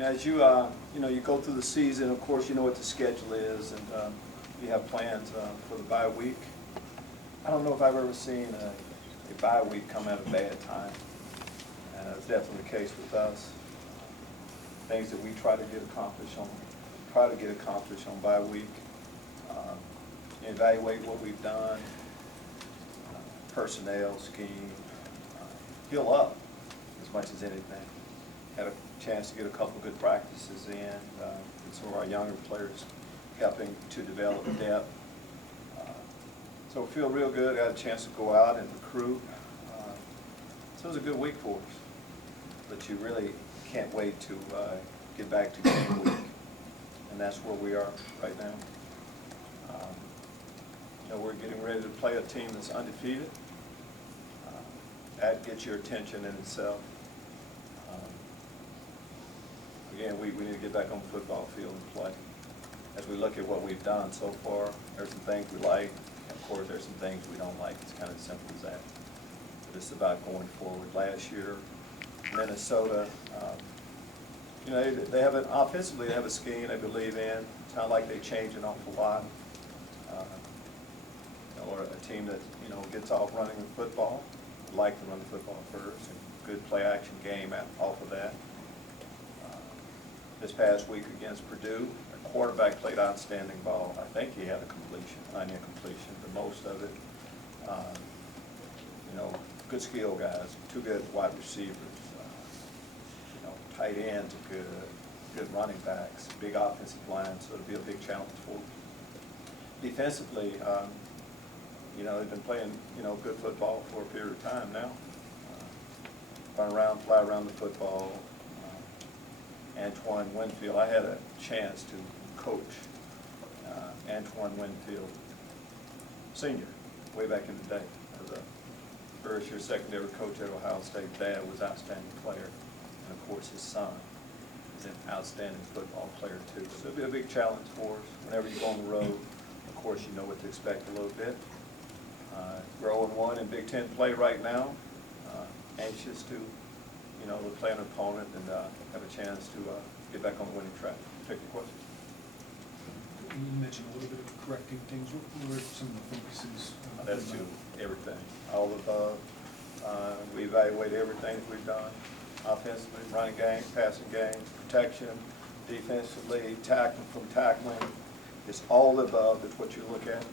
And as you you go through the season, of course, you know what the schedule is, and you have plans for the bye week. I don't know if I've ever seen a bye week come at a bad time. That's definitely the case with us. Things that we try to get accomplished on bye week. Evaluate what we've done, personnel, scheme, heal up as much as anything. Had a chance to get a couple of good practices in, and some of our younger players helping to develop depth. So we feel real good. Got a chance to go out and recruit. So it was a good week for us. But you really can't wait to get back to game week, and that's where we are right now. We're getting ready to play a team that's undefeated. That gets your attention in itself. Again, we need to get back on the football field and play. As we look at what we've done so far, there's some things we like, and of course there's some things we don't like. It's kind of simple as that. But it's about going forward. Last year, Minnesota, they have offensively, they have a scheme they believe in. It's not like they change an awful lot. Or a team that gets off running the football, like to run the football first, and good play action game off of that. This past week against Purdue, our quarterback played outstanding ball. I think he had a completion, an incompletion, but most of it. Good skill guys, two good wide receivers. Tight ends are good running backs, big offensive line, so it'll be a big challenge for them. Defensively, they've been playing, good football for a period of time now. Run around, fly around the football. Antoine Winfield, I had a chance to coach Antoine Winfield, senior, way back in the day. As a first-year secondary coach at Ohio State. Dad was an outstanding player. And of course, his son is an outstanding football player too. So it'll be a big challenge for us. Whenever you go on the road, of course, you know what to expect a little bit. We're 0-1 in Big Ten play right now. Anxious to, play an opponent and have a chance to get back on the winning track. Take your question. You mentioned a little bit of correcting things. What were some of the focuses? That's to everything, all above. We evaluate everything that we've done. Offensively, running game, passing game, protection, defensively, tackling from tackling. It's all above is what you look at,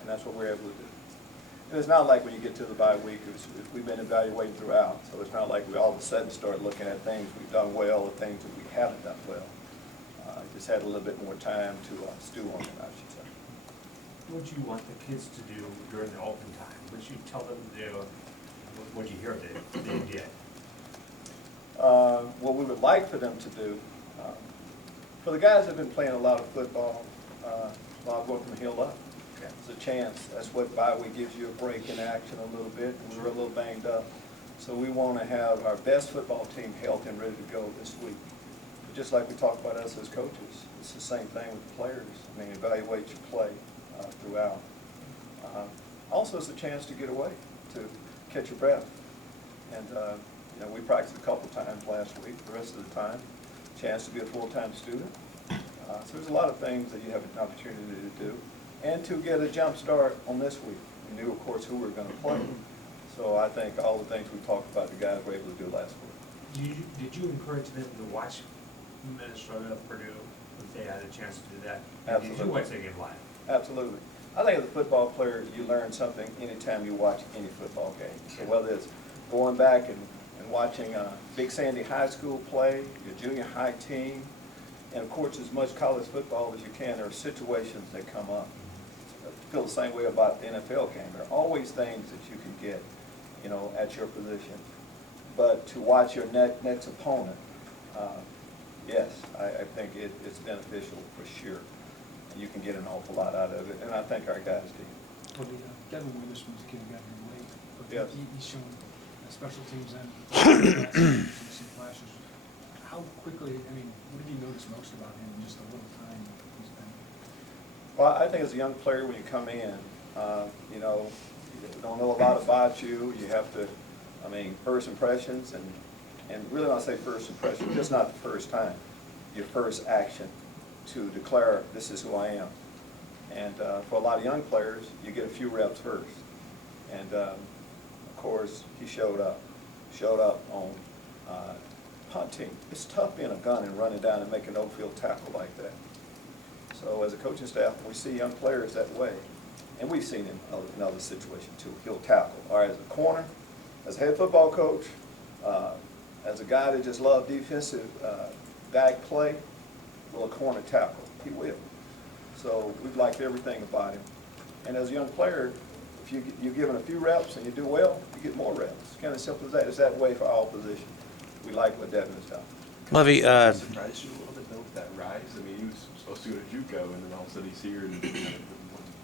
and that's what we're able to do. And it's not like when you get to the bye week, we've been evaluating throughout, so it's not like we all of a sudden start looking at things we've done well or things that we haven't done well. Just had a little bit more time to stew on it, I should say. What do you want the kids to do during the open time? What you tell them to do? What you hear they did? What we would like for them to do, for the guys that have been playing a lot of football, a lot of work from heel up. It's a chance. That's what bye week gives you, a break in action a little bit. We were a little banged up. So we want to have our best football team healthy and ready to go this week. But just like we talked about us as coaches, it's the same thing with the players. I mean, evaluate your play throughout. Also, it's a chance to get away, to catch your breath. And, we practiced a couple times last week. The rest of the time, chance to be a full-time student. So there's a lot of things that you have an opportunity to do. And to get a jump start on this week. We knew, of course, who we were going to play. So I think all the things we talked about, the guys were able to do last week. Did you encourage them to watch Minnesota, Purdue, if they had a chance to do that? Absolutely. Did you watch that game live? Absolutely. I think as a football player, you learn something anytime you watch any football game. So whether it's going back and watching Big Sandy High School play, your junior high team, and of course as much college football as you can, there are situations that come up. I feel the same way about the NFL game. There are always things that you can get, at your position. But to watch your next opponent, yes, I think it's beneficial for sure. And you can get an awful lot out of it, and I think our guys did. Well, Devin Witherspoon's a kid who got here late, but yes. He's shown special teams and some flashes. How quickly, what did you notice most about him in just a little time he's been? Well, I think as a young player, when you come in, you don't know a lot about you. You have to, first impressions, and really when I say first impressions, just not the first time. your first action to declare, this is who I am. And for a lot of young players, you get a few reps first. And of course, he showed up on punting. It's tough being a gun and running down and making an no-field tackle like that. So as a coaching staff, we see young players that way. And we've seen him in other situations too. He'll tackle. Or as a corner, as a head football coach, as a guy that just loves defensive back play, will a corner tackle? He will. So we've liked everything about him. And as a young player, if you're given a few reps and you do well, you get more reps. It's kind of simple as that. It's that way for all positions. We like what Devin has done. Lovie, surprised you a little bit though with that rise? I mean, he was supposed to go to JUCO, and then all of a sudden he's here and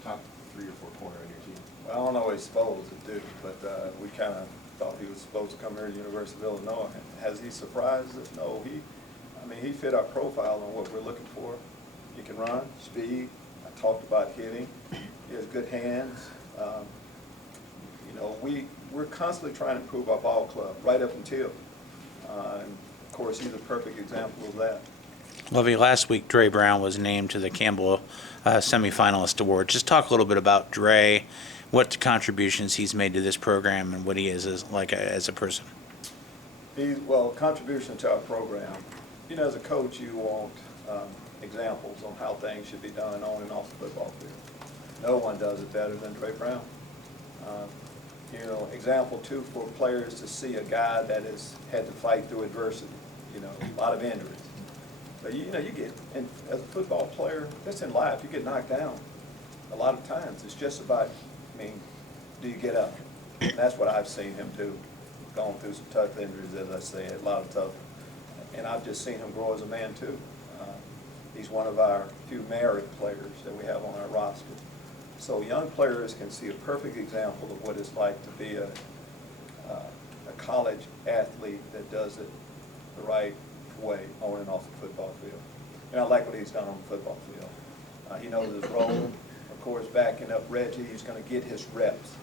top 3 or 4 corner on your team. Well, I don't know what he's supposed to do, but we kind of thought he was supposed to come here to the University of Illinois. Has he surprised us? No. He fit our profile on what we're looking for. He can run, speed. I talked about hitting. He has good hands. We're constantly trying to improve our ball club right up until. And of course, he's a perfect example of that. Lovie, last week Dre Brown was named to the Campbell semifinalist award. Just talk a little bit about Dre, what contributions he's made to this program, and what he is as a person. Contribution to our program. As a coach, you want examples on how things should be done on and off the football field. No one does it better than Dre Brown. Example too for players to see a guy that has had to fight through adversity. A lot of injuries. But you get, and as a football player, just in life, you get knocked down. A lot of times, it's just about, do you get up? And that's what I've seen him do. Gone through some tough injuries, as I say, a lot of tough. And I've just seen him grow as a man too. He's one of our few merit players that we have on our roster. So young players can see a perfect example of what it's like to be a college athlete that does it the right way on and off the football field. And I like what he's done on the football field. He knows his role. Of course, backing up Reggie, he's going to get his reps.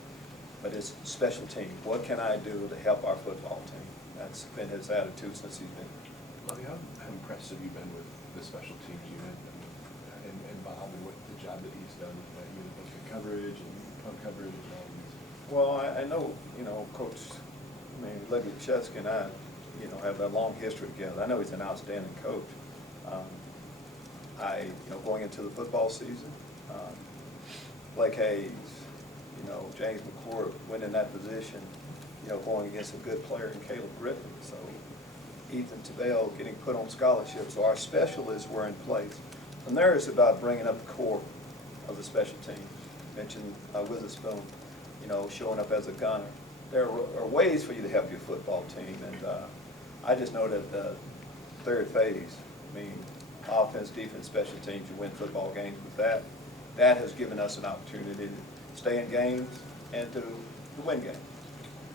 But it's special team. What can I do to help our football team? That's been his attitude since he's been here. Lovie, how impressed have you been with the special teams unit and Bob and what the job that he's done, with coverage and punt coverage and all these? Well, I know, Coach, Lovie Smith and I, have a long history together. I know he's an outstanding coach. Going into the football season, Blake Hayes, James McClure went in that position, going against a good player in Caleb Griffin. So Ethan Tabell getting put on scholarship. So our specialists were in place. From there, it's about bringing up the core of the special team. Mentioned Witherspoon, showing up as a gunner. There are ways for you to help your football team, and I just know that the third phase, offense, defense, special teams, you win football games with that. That has given us an opportunity to stay in games and to win games.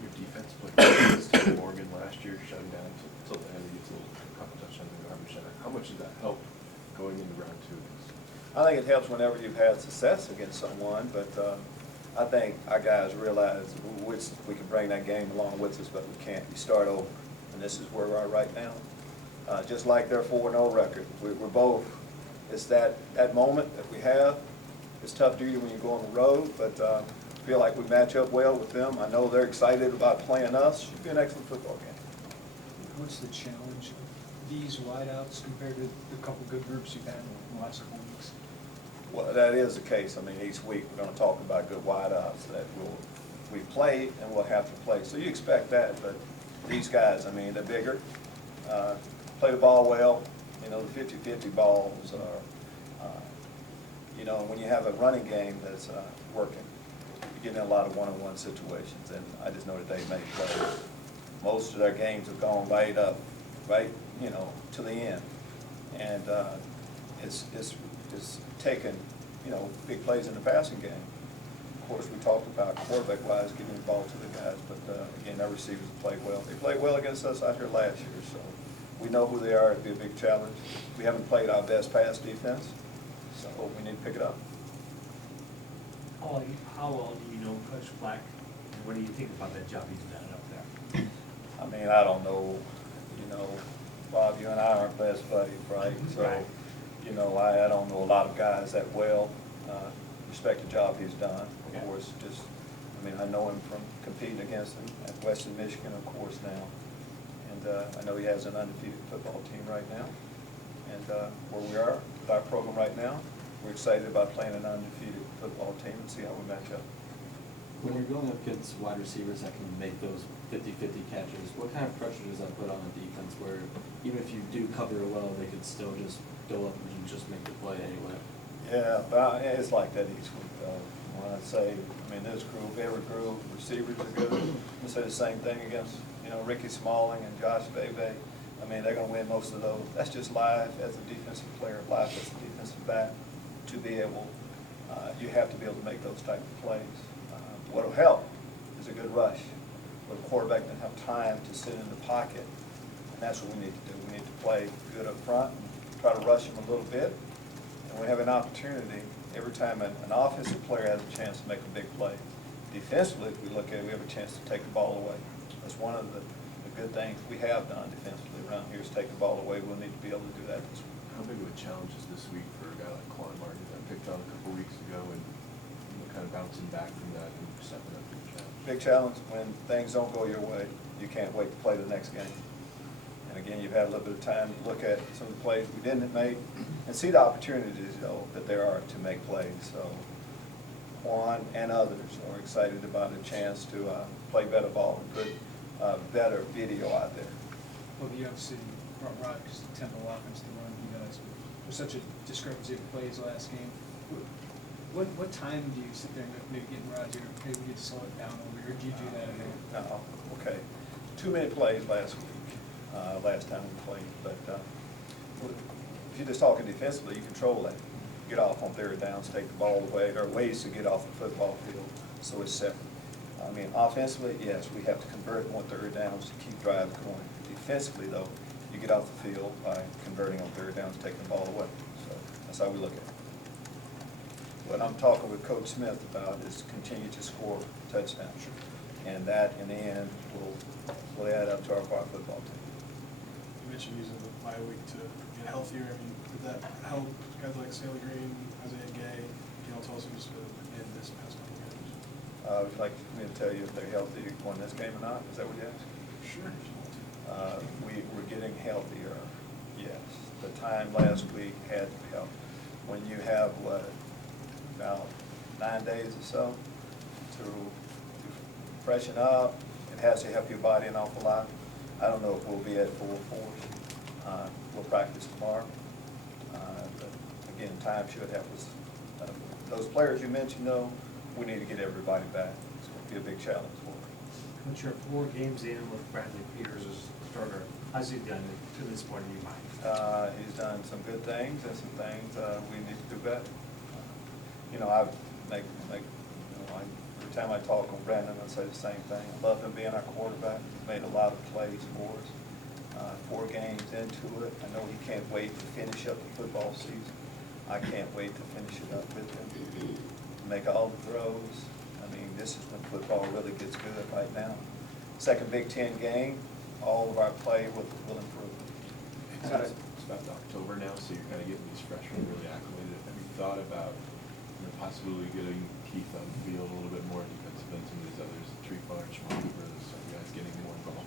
Your defense played against Morgan last year, shutting down until the end. He gets a couple touchdowns in the garbage center. How much does that help going into round 2? I think it helps whenever you've had success against someone, but I think our guys realize we can bring that game along with us, but we can't. You start over, and this is where we are right now. Just like their 4-0 record, we're both. It's that moment that we have. It's tough duty when you go on the road, but I feel like we match up well with them. I know they're excited about playing us. Should be an excellent football game. What's the challenge of these wideouts compared to the couple good groups you've had in the last couple weeks? Well, that is the case. Each week we're going to talk about good wideouts that we play and we'll have to play. So you expect that, but these guys, they're bigger, play the ball well. The 50-50 balls are, when you have a running game that's working, you get in a lot of one-on-one situations, and I just know that they make plays. Most of their games have gone right up, to the end, and it's taken, big plays in the passing game. Of course, we talked about quarterback-wise getting the ball to the guys, but again, our receivers played well. They played well against us out here last year, so we know who they are. It'll be a big challenge. We haven't played our best pass defense, so we need to pick it up. How well do you know Coach Black, and what do you think about that job he's done up there? I don't know, Bob, you and I aren't best buddies, right? So, Right. you know, I don't know a lot of guys that well. Respect the job he's done, Okay. of course, just, I mean, I know him from competing against him at Western Michigan, of course, now. And I know he has an undefeated football team right now. And where we are with our program right now, we're excited about playing an undefeated football team and see how we match up. When you're going up against wide receivers that can make those 50-50 catches, what kind of pressure does that put on the defense where even if you do cover well, they could still just go up and just make the play anyway? Yeah, but it's like that each week, though. When I say, I mean, this group, every group, receivers are good. I say the same thing against, you know, Ricky Smalling and Josh Bebe. I mean, they're gonna win most of those. That's just life as a defensive player, life as a defensive back. To be able, you have to be able to make those type of plays. What'll help is a good rush, where the quarterback doesn't have time to sit in the pocket. And that's what we need to do. We need to play good up front and try to rush them a little bit. And we have an opportunity every time an offensive player has a chance to make a big play. Defensively, if we look at it, we have a chance to take the ball away. That's one of the good things we have done defensively around here is take the ball away. We'll need to be able to do that this week. How big of a challenge is this week for a guy like Quan Martin that picked on a couple weeks ago and kind of bouncing back from that and stepping up to the challenge? Big challenge, when things don't go your way, you can't wait to play the next game. And again, you've had a little bit of time to look at some of the plays we didn't make and see the opportunities, though, that there are to make plays. So Juan and others are excited about a chance to play better ball and put better video out there. Well, you obviously brought Rodgers to tempo offense to run, you guys, with such a discrepancy of plays last game. What time do you sit there and maybe get Rodgers, hey, we need to slow it down over here, or do you do that at all? No, okay. Too many plays last week, last time we played. But if you're just talking defensively, you control that. Get off on third downs, take the ball away. There are ways to get off the football field, so it's separate. I mean, offensively, yes, we have to convert on third downs to keep drives going. Defensively, though, you get off the field by converting on third downs, taking the ball away. So that's how we look at it. What I'm talking with Coach Smith about is continue to score touchdowns. And that, in the end, will add up to our football team. You mentioned using the bye week to get healthier. I mean, did that help guys like Saley Green, Isaiah Gay, Gail Tulsa, just in this past couple of games? Would you like me to tell you if they're healthy going this game or not? Is that what you asked? Sure. We're getting healthier, yes. The time last week had help. When you have, about 9 days or so to freshen up, it has to help your body an awful lot. I don't know if we'll be at full force. We'll practice tomorrow. But again, time should help us. Those players you mentioned, though, we need to get everybody back. It's going to be a big challenge for us. Coach, you're 4 games in with Bradley Peters as starter. How's he done to this point in your mind? He's done some good things and some things we need to do better. You know, every time I talk with Brandon, I say the same thing. I love him being our quarterback. He's made a lot of plays for us. 4 games into it, I know he can't wait to finish up the football season. I can't wait to finish it up with him. Make all the throws. I mean, this is when football really gets good right now. Second Big Ten game, all of our play will improve. It's about October now, so you're kind of getting these freshmen really acclimated. Have you thought about possibly getting Keith on the field a little bit more defensive than some of these others, Trefar and Schmalber, some guys getting more involved?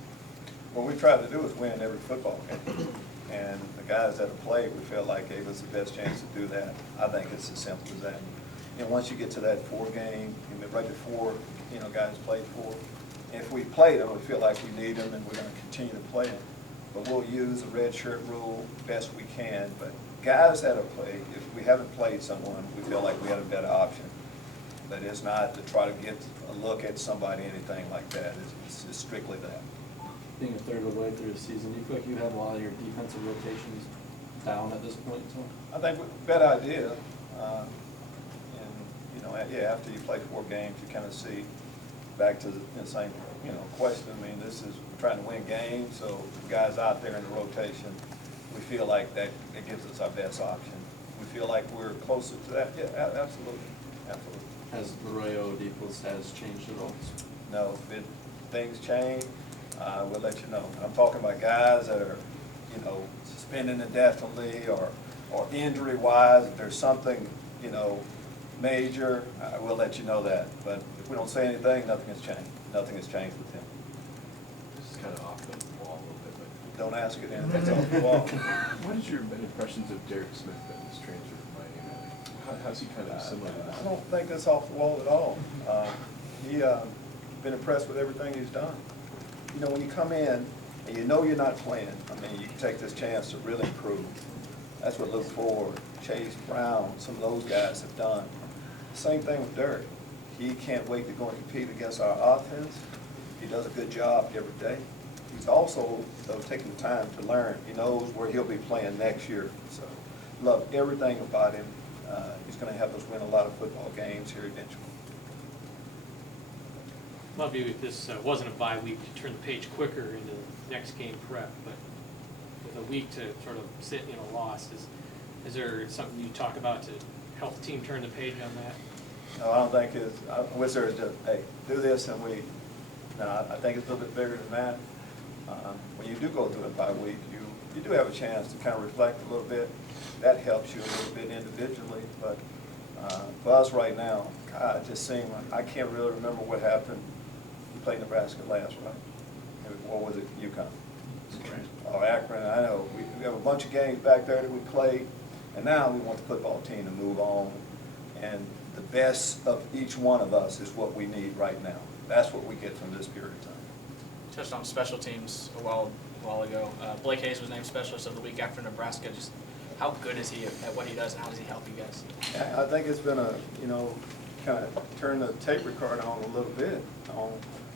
What we try to do is win every football game. And the guys that have played, we feel like gave us the best chance to do that. I think it's as simple as that. And once you get to that 4 game, right before, guys played 4, if we play them, we feel like we need them and we're going to continue to play them. But we'll use the red shirt rule best we can. But guys that have played, if we haven't played someone, we feel like we had a better option. But it's not to try to get a look at somebody, anything like that. It's strictly that. Being a third of the way through the season, do you feel like you have a lot of your defensive rotations down at this point? So? I think better idea. After you play 4 games, you kind of see back to the same, question. I mean, this is, we're trying to win games, so guys out there in the rotation, we feel like that it gives us our best option. We feel like we're closer to that. Yeah, absolutely, absolutely. Has Arroyo Depot's status changed at all? No, if things change, we'll let you know. I'm talking about guys that are you know, suspended indefinitely or injury-wise, if there's something, you know, major, I will let you know that. But if we don't say anything, nothing has changed. Nothing has changed with him. This is kind of off the wall a little bit, but Don't ask it, and it's off the wall. what is your impressions of Derek Smith that was transferred from Miami? How's he kind of similar to this? I don't think that's off the wall at all. He been impressed with everything he's done. You know, when you come in and you know you're not playing, I mean, you can take this chance to really improve. That's what Luke Ford, Chase Brown, some of those guys have done. Same thing with Derek. He can't wait to go and compete against our offense. He does a good job every day. He's also, though, taking the time to learn. He knows where he'll be playing next year. So, love everything about him. He's going to help us win a lot of football games here eventually. Lovie, if this wasn't a bye week, to turn the page quicker into next game prep, but with a week to sort of sit in a loss, is there something you talk about to help the team turn the page on that? No, I don't think it's, I wish there was just, hey, do this and we, no, I think it's a little bit bigger than that. When you do go through a bye week, you do have a chance to kind of reflect a little bit. That helps you a little bit individually, but for us right now, God, just seeing, I can't really remember what happened. We played Nebraska last, right? Or was it UConn? Or Akron, I know. We have a bunch of games back there that we played, and now we want the football team to move on. And the best of each one of us is what we need right now. That's what we get from this period of time. Touched on special teams a while ago. Blake Hayes was named specialist of the week after Nebraska. Just how good is he at what he does, and how does he help you guys? I think it's been a, you know, kind of turn the tape recorder on a little bit on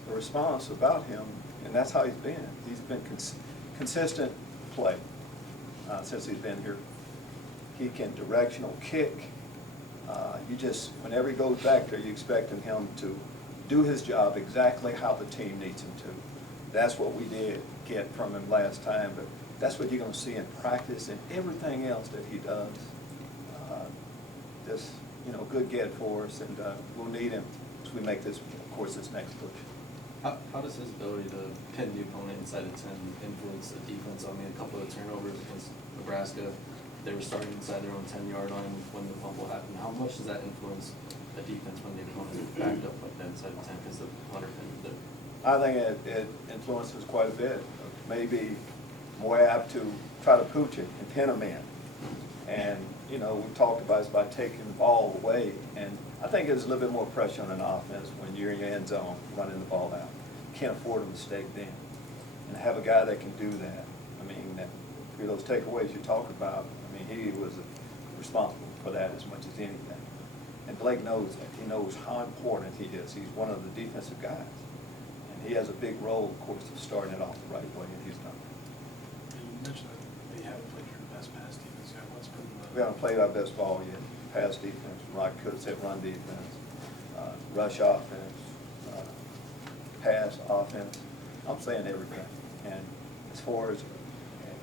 the response about him, and that's how he's been. He's been consistent play since he's been here. He can directional kick. You just, whenever he goes back there, you expecting him to do his job exactly how the team needs him to. That's what we did get from him last time, but that's what you're going to see in practice and everything else that he does. Just, you know, good get for us, and we'll need him as we make this, of course, this next push. How does his ability to pin the opponent inside of 10 influence the defense? I mean, a couple of turnovers against Nebraska, they were starting inside their own 10-yard line when the fumble happened. How much does that influence the defense when the opponent is backed up like that inside of 10 because the punter pinned it? I think it influences quite a bit. Maybe more apt to try to pooch it and pin them in. And, you know, we talked about it's by taking the ball away. And I think there's a little bit more pressure on an offense when you're in your end zone running the ball out. You can't afford a mistake then. And have a guy that can do that. I mean, that, through those takeaways you talk about, I mean, he was responsible for that as much as anything. And Blake knows that. He knows how important he is. He's one of the defensive guys. And he has a big role, of course, of starting it off the right way, and he's done it. You mentioned that you haven't played your best pass defense yet. What's been the... We haven't played our best ball yet. Pass defense, like I could have said run defense, rush offense, pass offense. I'm saying everything. And as far as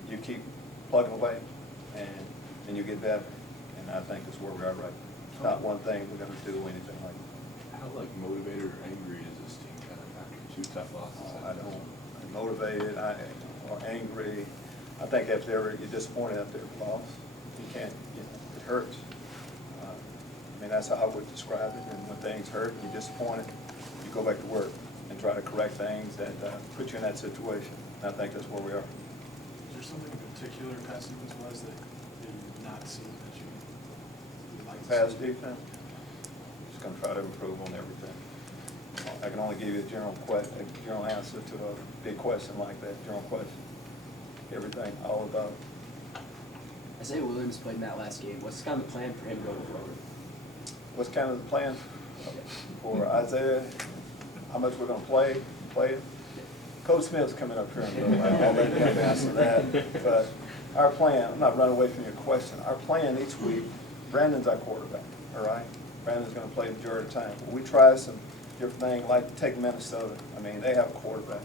you keep plugging away, and you get better. And I think that's where we are right now. It's not one thing we're going to do anything like that. How like motivated or angry is this team kind of after 2 tough losses? I don't, I'm motivated, or angry. I think if you're disappointed after a loss, you can't, you know, it hurts. I mean, that's how I would describe it. And when things hurt and you're disappointed, you go back to work and try to correct things that put you in that situation. And I think that's where we are. Is there something in particular pass defense was that you've not seen that you would like to Pass see? defense, just going to try to improve on everything. I can only give you a general answer to a big question like that, general question. Everything, all about it. Isaiah Williams played in that last game. What's kind of the plan for him going forward? What's kind of the plan for Isaiah? How much we're going to play it? Coach Smith's coming up here in a little while. I'll let him answer that. But our plan, I'm not running away from your question. Our plan each week, Brandon's our quarterback, all right? Brandon's going to play the majority of the time. We try some different things, like take Minnesota. I mean, they have a quarterback.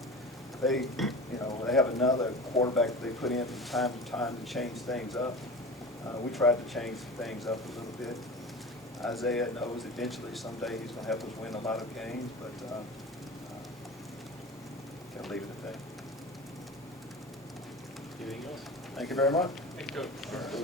They, you know, they have another quarterback that they put in from time to time to change things up. We tried to change things up a little bit. Isaiah knows eventually someday he's going to help us win a lot of games, but can't leave it at that. You Anything else? Thank you very much. Thank you, Coach.